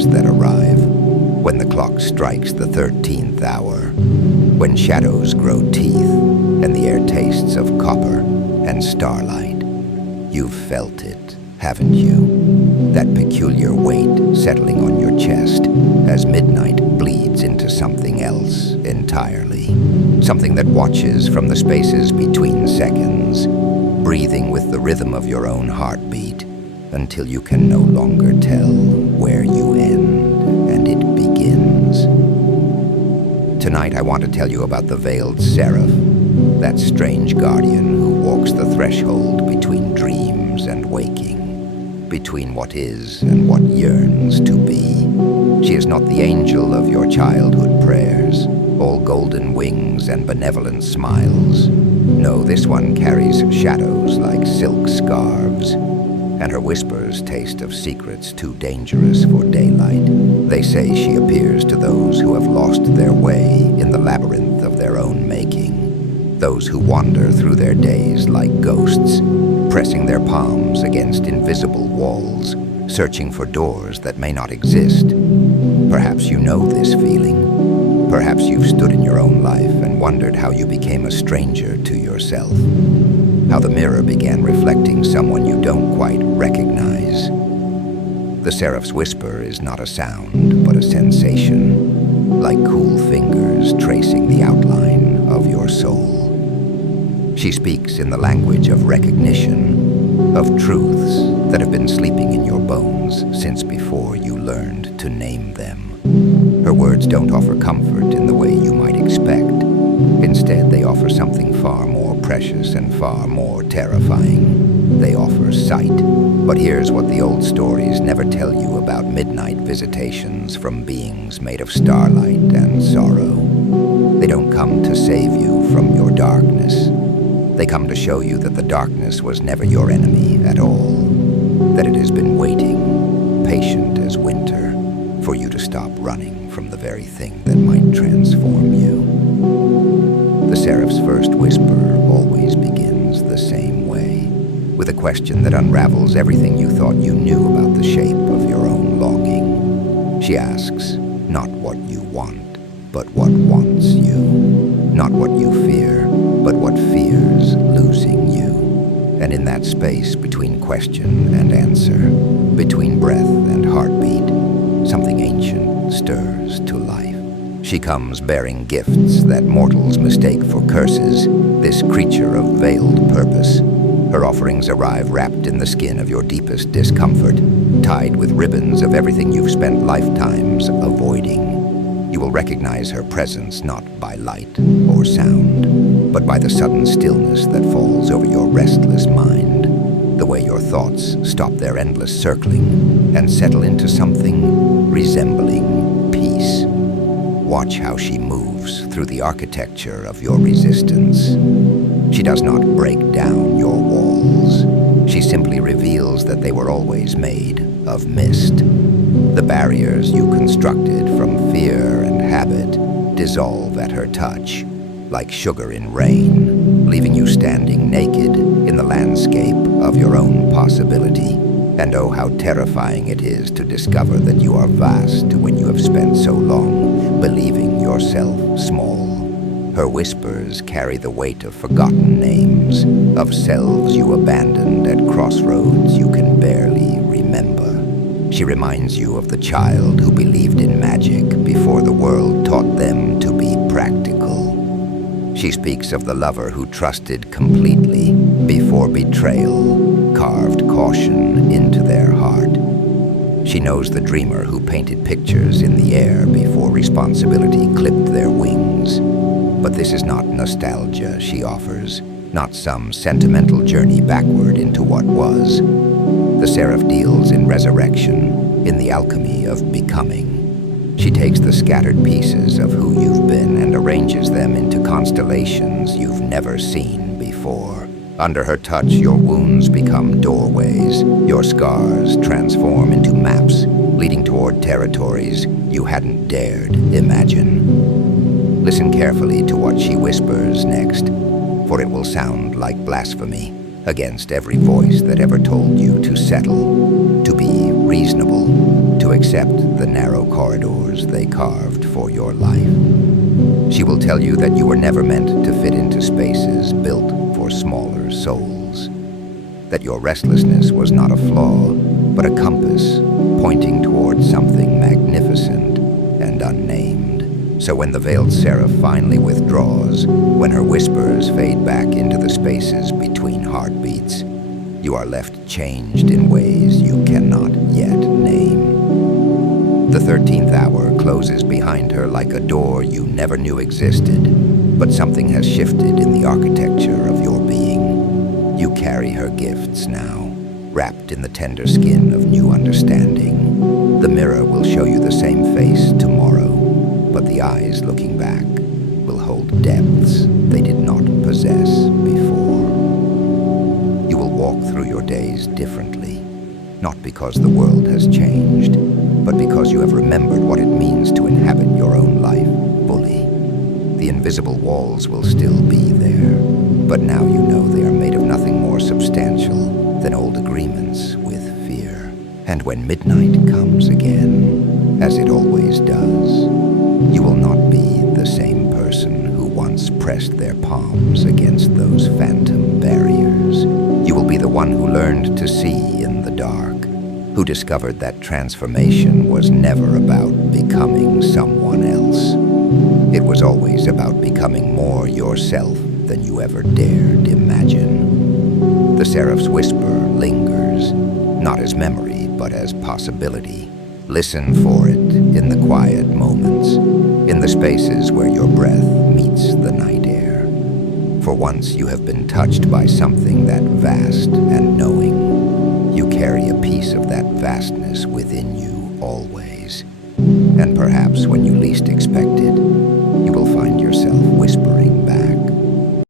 hours that arrive, when the clock strikes the 13th hour, when shadows grow teeth and the air tastes of copper and starlight. You've felt it, haven't you? That peculiar weight settling on your chest as midnight bleeds into something else entirely. Something that watches from the spaces between seconds, breathing with the rhythm of your own heartbeat until you can no longer tell where you end and it begins. Tonight I want to tell you about the veiled Seraph, that strange guardian who walks the threshold between dreams and waking, between what is and what yearns to be. She is not the angel of your childhood prayers, all golden wings and benevolent smiles. No, this one carries shadows like silk scarves, and her whispers taste of secrets too dangerous for daylight. They say she appears to those who have lost their way in the labyrinth of their own making, those who wander through their days like ghosts, pressing their palms against invisible walls, searching for doors that may not exist. Perhaps you know this feeling. Perhaps you've stood in your own life and wondered how you became a stranger to yourself, how the mirror began reflecting someone you don't quite recognize. The Seraph's whisper is not a sound, but a sensation, like cool fingers tracing the outline of your soul. She speaks in the language of recognition, of truths that have been sleeping in your bones since before you learned to name them. Her words don't offer comfort in the way you might expect. Instead, they offer something far more precious and far more terrifying. They offer sight. But here's what the old stories never tell you about midnight visitations from beings made of starlight and sorrow. They don't come to save you from your darkness. They come to show you that the darkness was never your enemy at all, that it has been waiting, patient as winter, for you to stop running from the very thing that might transform you. The Seraph's first whisper always begins the same way, with a question that unravels everything you thought you knew about the shape of your own longing. She asks, not what you want, but what wants you. Not what you fear, but what fears losing you. And in that space between question and answer, between breath and heartbeat, something ancient stirs to life. She comes bearing gifts that mortals mistake for curses, this creature of veiled purpose. Her offerings arrive wrapped in the skin of your deepest discomfort, tied with ribbons of everything you've spent lifetimes avoiding. You will recognize her presence not by light or sound, but by the sudden stillness that falls over your restless mind, the way your thoughts stop their endless circling and settle into something resembling peace. Watch how she moves through the architecture of your resistance. She does not break down your walls. She simply reveals that they were always made of mist. The barriers you constructed from fear and habit dissolve at her touch, like sugar in rain, leaving you standing naked in the landscape of your own possibility. And oh, how terrifying it is to discover that you are vast when you have spent so long believing yourself small. Her whispers carry the weight of forgotten names, of selves you abandoned at crossroads you can barely remember. She reminds you of the child who believed in magic before the world taught them to be practical. She speaks of the lover who trusted completely before betrayal carved caution into their heart. She knows the dreamer who painted pictures in the air before responsibility clipped their wings. But this is not nostalgia she offers, not some sentimental journey backward into what was. The Seraph deals in resurrection, in the alchemy of becoming. She takes the scattered pieces of who you've been and arranges them into constellations you've never seen before. Under her touch, your wounds become doorways, your scars transform into maps, leading toward territories you hadn't dared imagine. Listen carefully to what she whispers next, for it will sound like blasphemy against every voice that ever told you to settle, to be reasonable, to to accept the narrow corridors they carved for your life. She will tell you that you were never meant to fit into spaces built for smaller souls, that your restlessness was not a flaw, but a compass pointing towards something magnificent and unnamed. So when the veiled Seraph finally withdraws, when her whispers fade back into the spaces between heartbeats, you are left changed in ways you cannot yet name. The 13th hour closes behind her like a door you never knew existed, but something has shifted in the architecture of your being. You carry her gifts now, wrapped in the tender skin of new understanding. The mirror will show you the same face tomorrow, but the eyes looking back will hold depths they did not possess before. You will walk through your days differently, not because the world has changed, but because you have remembered what it means to inhabit your own life fully. The invisible walls will still be there, but now you know they are made of nothing more substantial than old agreements with fear. And when midnight comes again, as it always does, you will not be the same person who once pressed their palms against those phantom barriers. You will be the one who learned to see in the dark, who discovered that transformation was never about becoming someone else. It was always about becoming more yourself than you ever dared imagine. The Seraph's whisper lingers, not as memory, but as possibility. Listen for it in the quiet moments, in the spaces where your breath meets the night air. For once you have been touched by something that vast and knowing, you carry a piece of that vastness within you always. And perhaps when you least expect it,